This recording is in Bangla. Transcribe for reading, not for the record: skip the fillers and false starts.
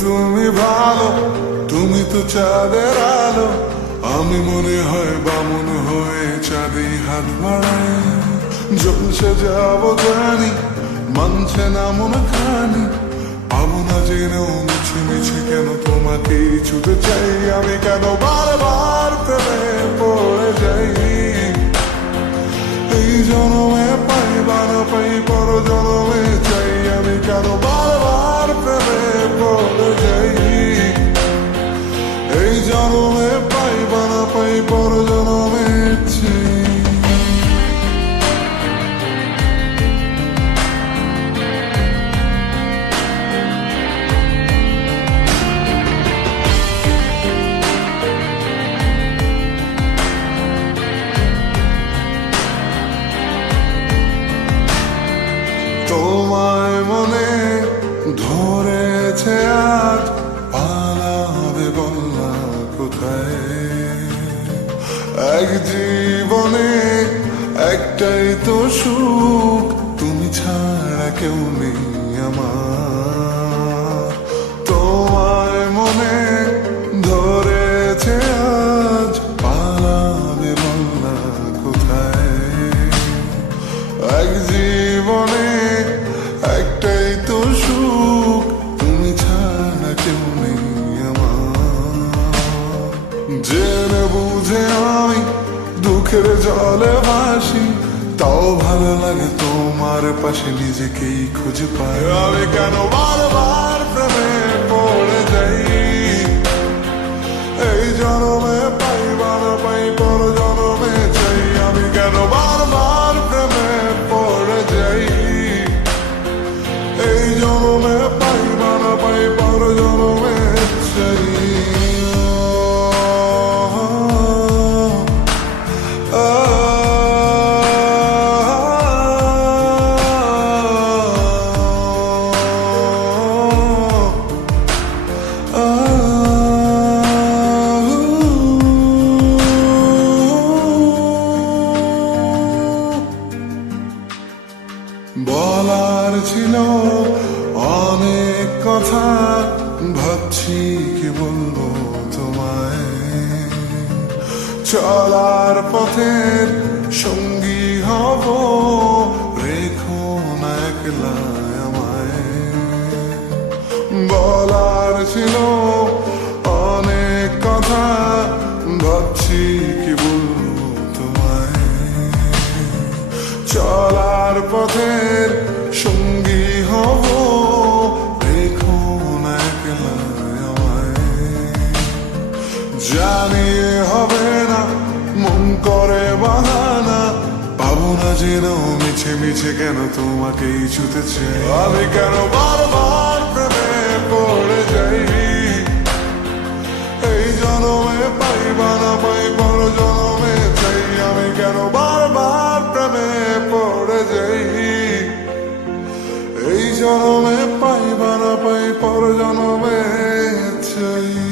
তুমি ভালো, তুমি তো চাঁদের আলো। আমি মনে হয় বামুন হয়ে চাঁদে হাত বাড়াই। জলসে যাব জানি, মানছে না মন খানি। পাবো না জেনেও মিছে মিছে কেন তোমাকে ছুতে চাই। আমি কেন বারবার প্রেমে পড়ে যাই। এই জনমে পাই বা না পাই, পর জনমে চাই। আমি কেন বারবার প্রেমে পড়ে যাই। এই জনমে পাই বা না পাই, পর জনমে চাই। তোমায় মনে ধরেছে আজ, পালাবে বলনা কোথায়। এক জীবনে একটাই তো সুখ, তুমি ছাড়া কেউ নেই আমার। তোমায় মনে ধরেছে আজ, পালাবে বলনা কোথায়। এক জীবনে একটাই তো সুখ, তুমি ছাড়া কেউ নেই আমার। জেনে বুঝে আমি দুঃখের জলে ভাসি, তাও ভালো লাগে তোমার পাশে নিজেকেই খুঁজে পাই। আমি কেন বারবার প্রেমে পড়ে যাই। এই জনমে পাই বা না পাই, পর জনমে চাই। আমি কেন বারবার প্রেমে পড়ে যাই। এই জনমে পাই বা না পাই, পর জনমে চাই। বলার ছিল অনেক কথা, ভাবছি কি বলবো তোমায়। চলার পথের সঙ্গী হব, রেখো না একলা আমায়। বলার ছিল অনেক কথা, ভাবছি কি বলবো তোমায়। চলার পথের সঙ্গী হব, রেখো না একলা আমায়। জানি হবে না, মন করে বাহানা। পাবো না জেনেও মিছে মিছে কেন তোমাকেই ছুতে চাই। আমি কেন বারবার প্রেমে পড়ে যাই। এই জনমে পাই বা না পাই, পর জনমে চাই। আমি কেন বারবার প্রেমে পড়ে যাই। এই জনমে পাই বা না পাই, পর জনমে চাই।